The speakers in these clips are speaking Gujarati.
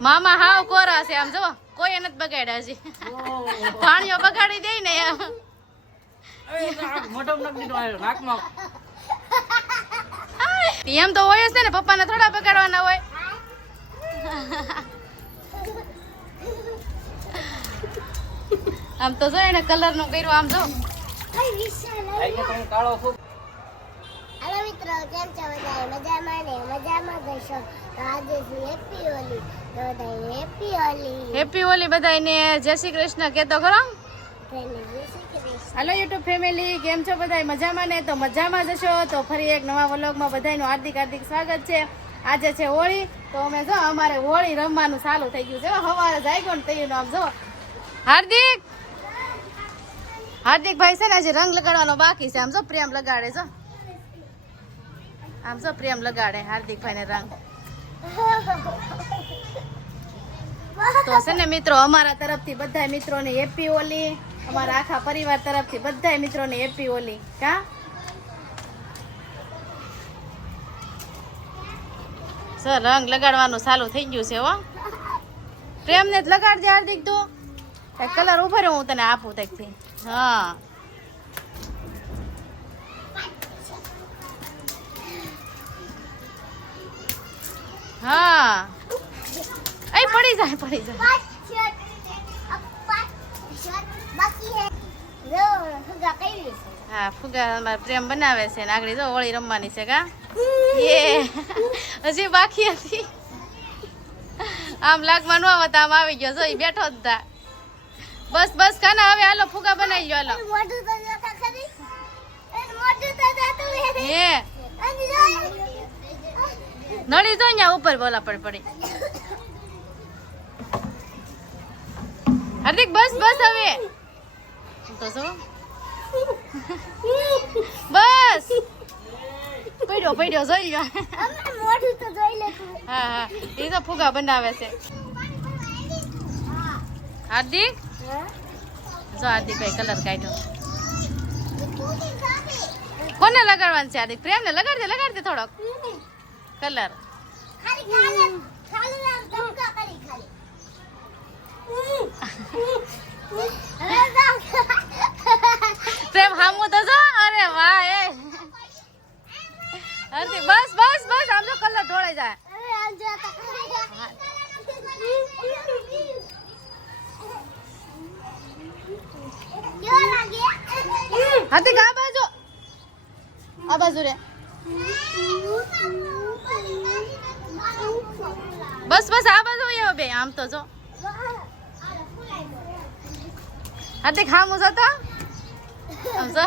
મામા હાવ કોરા છે આમ જો કોઈ નથી બગાડ્યા હજી પાણીઓ બગાડી દે ને એમ તો હોય જ ને પપ્પાને થોડા બગાડવાના હોય આમ તો જો એને કલર નું કર્યું આમ જો हेलो मित्रों કેમ છો બધા મજામાં ને મજામાં જશો તો આજે હેપી હોલી તો બધાને હેપી હોલી હેપી હોલી બધાને જય શ્રી કૃષ્ણ કેતો ખરો હેલો યુટ્યુબ ફેમિલી કેમ છો બધા મજામાં ને તો મજામાં જશો તો ફરી એક નવા વ્લોગમાં બધાનું હાર્દિક હાર્દિક સ્વાગત છે આજે છે હોળી તો અમે જો અમારે હોળી રમવાનું ચાલુ થઈ ગયું છે સવારે જાગ્યો ને તૈયું આમ જો હાર્દિક ભાઈ છે ને આજે રંગ લગાડવાનો બાકી છે આમ જો પ્રેમ લગાડે છો આમ જો પ્રેમ લગાડે હાર્દિક ભાઈ ને રંગ તો છે ને મિત્રો અમારા તરફથી બધા મિત્રોને હેપી હોલી અમારા આખા પરિવાર તરફથી બધા મિત્રોને હેપી હોલી કા સર રંગ લગાડવાનું ચાલુ થઈ ગયું છે હો પ્રેમ ને જ લગાડજે હાર્દિક તું કલર ઉભો રહ્યો હું તને આપું તકથી હા હા એ પડી જાય હા ફુગા અમારે પ્રેમ બનાવે છે ને આગળ જો હોળી રમવાની છે કા હજી બાકી હતી આમ લાગમાં ન આવત આમ આવી ગયો જો બેઠો જ તા બસ બસ કાના હવે હાલો ફુગા બનાવી લો હાલો હે નળી જો અહીંયા ઉપર બોલા પડી હાર્દિક બસ બસ હવે તો શું બસ પડ્યો જોઈ લો હા હા એ તો ફુગા બનાવે છે હાર્દિક જો હાર્દિકભાઈ કલર કાઢ્યો કોને લગાડવાનું છે હાર્દિક પ્રેમ ને લગાડજે થોડોક કલર પ્રેમ હામું તો જો અરે વાહ એ હાર્દિક બસ બસ બસ આમ જો કલર ઢોળાઈ જાય હાર્દિક આ બાજુ રે બસ બસ આ બાજુ આવ્યો બે આમ તો જો હાર્દિક હામું જતો આમ જો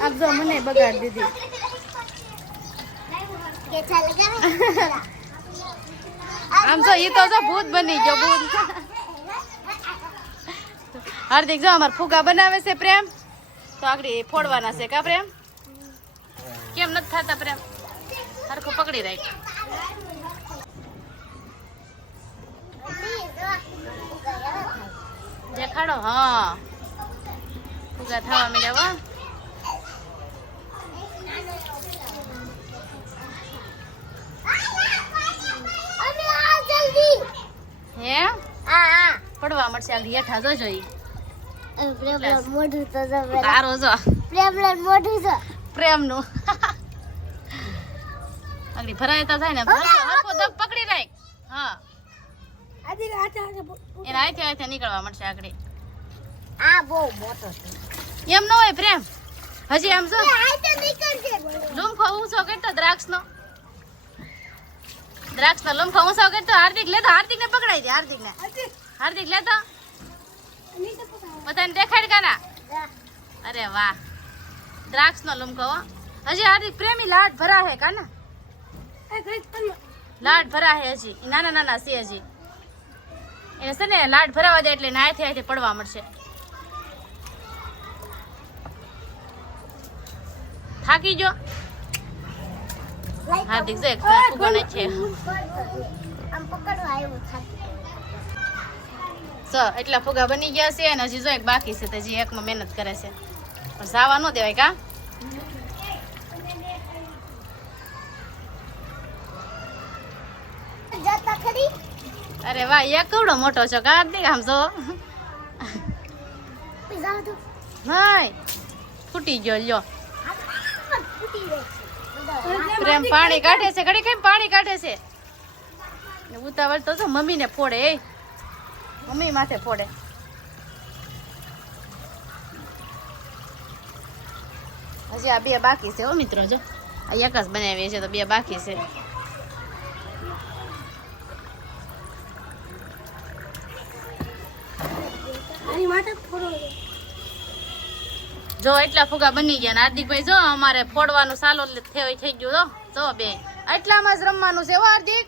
આપ જો મને બગાડ દીધી આમ જો ઈ તો જો ભૂત બની ગયો ભૂત હાર્દિક જો અમાર ફુગા બનાવે છે પ્રેમ તો આગળ ફોડવાના છે કા પ્રેમ કેમ નથી થતા પ્રેમ હરખો પકડી રાખ દેખાડો હા ફુગા થવા માંડ્યા હે પડવા મળશે આગળ હેઠા જોજો તારો જો પ્રેમ નું આગળ ભરાય તો થાય ને હરખો દબ પકડી રાખ હા એના હાથે નીકળવા મળશે આગળ એમ ન હોય પ્રેમ હજી આમ જો લૂમખો ઊંચો કરતો દ્રાક્ષ નો લૂમખો ઊંચો કરતો હાર્દિક લેતો હાર્દિક ને પકડાઈ દે હાર્દિક લેતો બધાને દેખાડ કાના અરે વાહ દ્રાક્ષ નો લૂમખો હજી હાર્દિક પ્રેમી લાડ ભરા હે કાના લાડ ભરા હે હજી નાના છે હજી એને છે ને લાડ ભરાવા દે એટલે હાથે પડવા મળશે થાકી જો હાર્દિક જો એક ફુગો ને છે આમ પકડવા આવ્યો જો એટલા ફુગા બની ગયા છે અને હજી જો એક બાકી છે તો હજી એકમાં મહેનત કરે છે પણ જવા ન દેવાય કા જતા ખરી અરે વાહ એક કવડો મોટો છો કા હાર્દિક આમ જો જાવ તો હાય ફૂટી ગયો લ્યો ફૂટી ગઈ પ્રેમ પાણી કાઢે છે ઘડી કેમ પાણી કાઢે છે ને ઉતાવળ તો જો મમ્મીને ફોડે એ મમ્મી માથે ફોડે હજી આ બે બાકી છે હો મિત્રો જો આ એક જ બનાવી છે તો બે બાકી છે આની માટે થોડો જો એટલા ફુગા બની ગયા ને હાર્દિકભાઈ જો અમારે ફોડવાનું ચાલુ થઈ ગયું જો બે એટલામાં જ રમવાનું છે હો હાર્દિક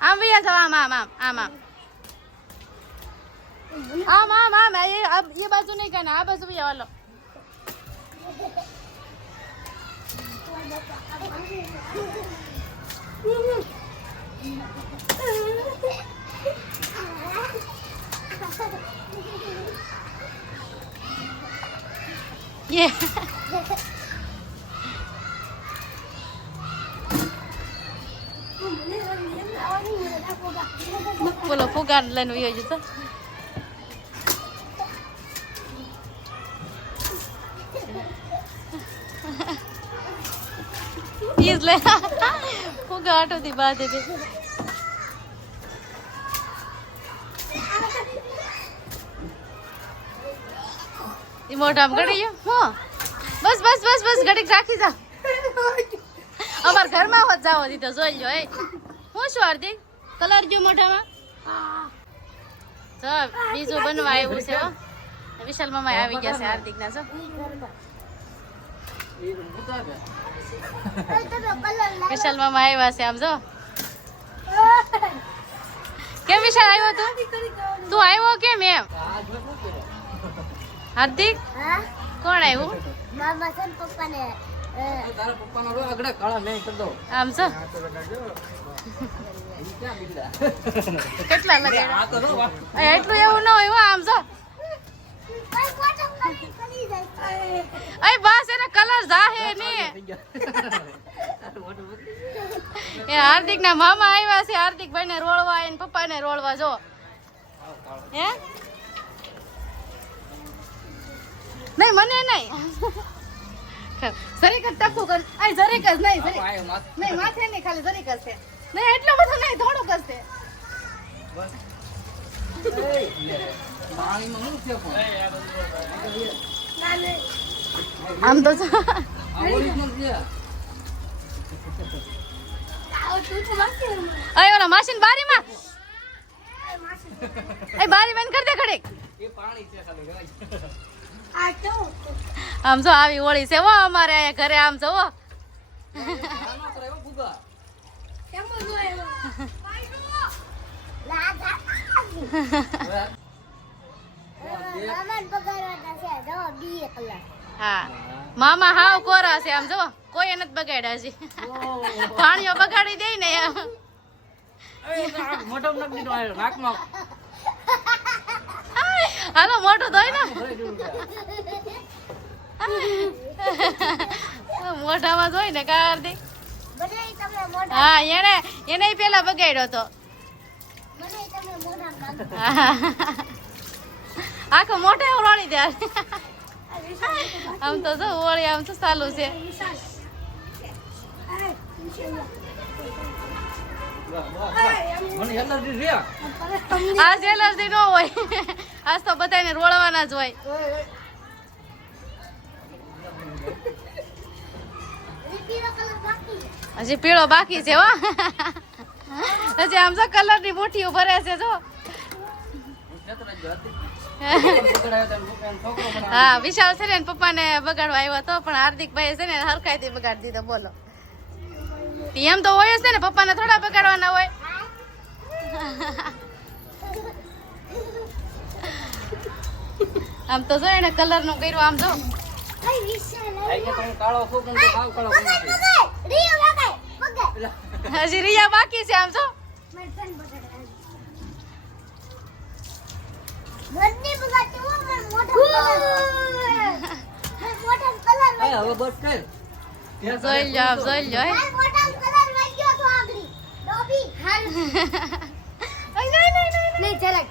આમ વૈયા જાવ આમ આમ આમ આમ આમ આમ આમ આમ એ બાજુ નહીં કાને આ બાજુ વૈયા વાલો ये બોલો ફુગાર લઈને વયો જતો ઈજ લે ફુગા આટોથી બાંધે દે મોઢામાં ગળી ગયો હો બસ બસ બસ બસ ઘડીક રાખી જા અમાર ઘરમાં હોત જાવો દીધો જોઈ લો એ હું શું હાર્દિક કલર ગયો મોઢામાં જો બીજું બનવા આવ્યું છે હો વિશાલ મામા આવી ગયા છે હાર્દિક ના જો વિશાલ મામા આવ્યા છે આમ જો કેમ વિશાલ આવ્યો તું આવ્યો કેમ એમ હાર્દિક હા કોણ આવ્યું મામા સન પપ્પાને તારા પપ્પાનો રો આગળ કાળા મેં કરી દો આમ છો કેટલા લગાડ્યા આ તો રો એટલું એવું ન હોય હો આમ છો કોઈ ફોટો કરી જાય અય બસ એને કલર જાહે ને એ હાર્દિક ના મામા આવ્યા છે હાર્દિકભાઈ ને રોળવા અને પપ્પા ને રોળવા જો હે નહીં મને નહીં જરીક જ ટપકું કર આય જરીક જ નહીં જરીક આયો માથ નહીં માથે નહીં ખાલી જરીક જ છે નહીં એટલો બધો નહીં થોડુંક જ છે પાણીમાં હું છે પણ આમ તો જો આ ઓરિજિનલ છે અય ઓલા માસીન બારીમાં એ બારી બંધ કર દે ઘડીક એ પાણી છે ખાલી ગણાય આ તો આમ જો આવી હોળી છે હો અમારે અહીંયા ઘરે આમ જો હો. આનો કરાયો ફુગા કેમ જોયો લાગા મામાને પગારવાના છે જો બી કલર હા મામા હાવ કોરા છે આમ જો કોઈ નથી બગાડ્યા હજી પાણીઓ બગાડી દે ને એમ મોટો નક દીધો આ નાકમાં હાલો મોટું ધોઈ ને મોઢામાં ધોઈ ને કાર્તિક બનાઈ તમે મોઢા હા એને પેલા બગાડ્યો તો બનાઈ તમે મોઢા કાઢો આખો મોઢે ઉડાડી દે આમ તો જો ઓળી આમ તો ચાલુ છે મને એલર્જી છે આજ એલર્જી ન હોય આજ તો બધાને રોળવાના જ હોય પીળો કલર બાકી હજી પીળો બાકી છે હો હજી આમ જો કલર ની મુઠ્ઠીઓ ભરે છે જો હા વિશાલ છે ને પપ્પા ને બગાડવા આવ્યો હતો પણ હાર્દિકભાઈ છે ને હરખાઈથી બગાડી દીધો બોલો એમ તો હોય જ છે ને પપ્પાને થોડા બગાડવાના હોય આમ તો જો એને કલર નું કર્યું આમ જો આઈ વિશાલ આઈ કે તમે કાળો ફૂક ને ખાવ કાળો ફૂક રીયો લગાય પગે હજી રિયા બાકી છે આમ જો મેં તન બગાડ હવે બસ કર જોઈ લો આપ જોઈ લો હે. આ મોટા કલર વઈ ગયો તો આગળી ડોબી હાલ નહીં જરાક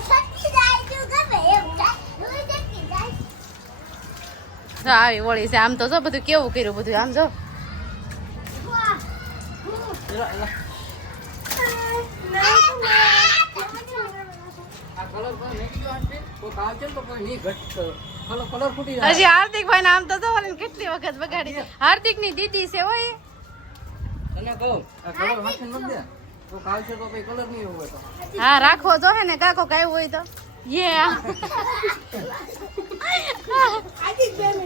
સચ્ચી જાય તું ગમે એમ જાય રોઈ દેખી જાય જો આવી વળી છે આમ તો જો બધું કેવું કર્યું બધું આમ જો વાહ એલા, એલા. આ કલર પર નહીં ગયો આંટી. કોઈ આવશે ને તો કોઈ નહીં ઘટતો. કલર ફૂટી જાય. હજી હાર્દિક ભાઈ આમ તો જો ને કેટલી વખત બગાડી હાર્દિક ની દીદી છે હોય તને કહું, આ કલર વાંચીને નથી દે. કોઈ આવશે તો કોઈ કલર નહીં હોય તો. હા રાખવો જો હે ને કાકો કાયું હોય તો યે આજી બેન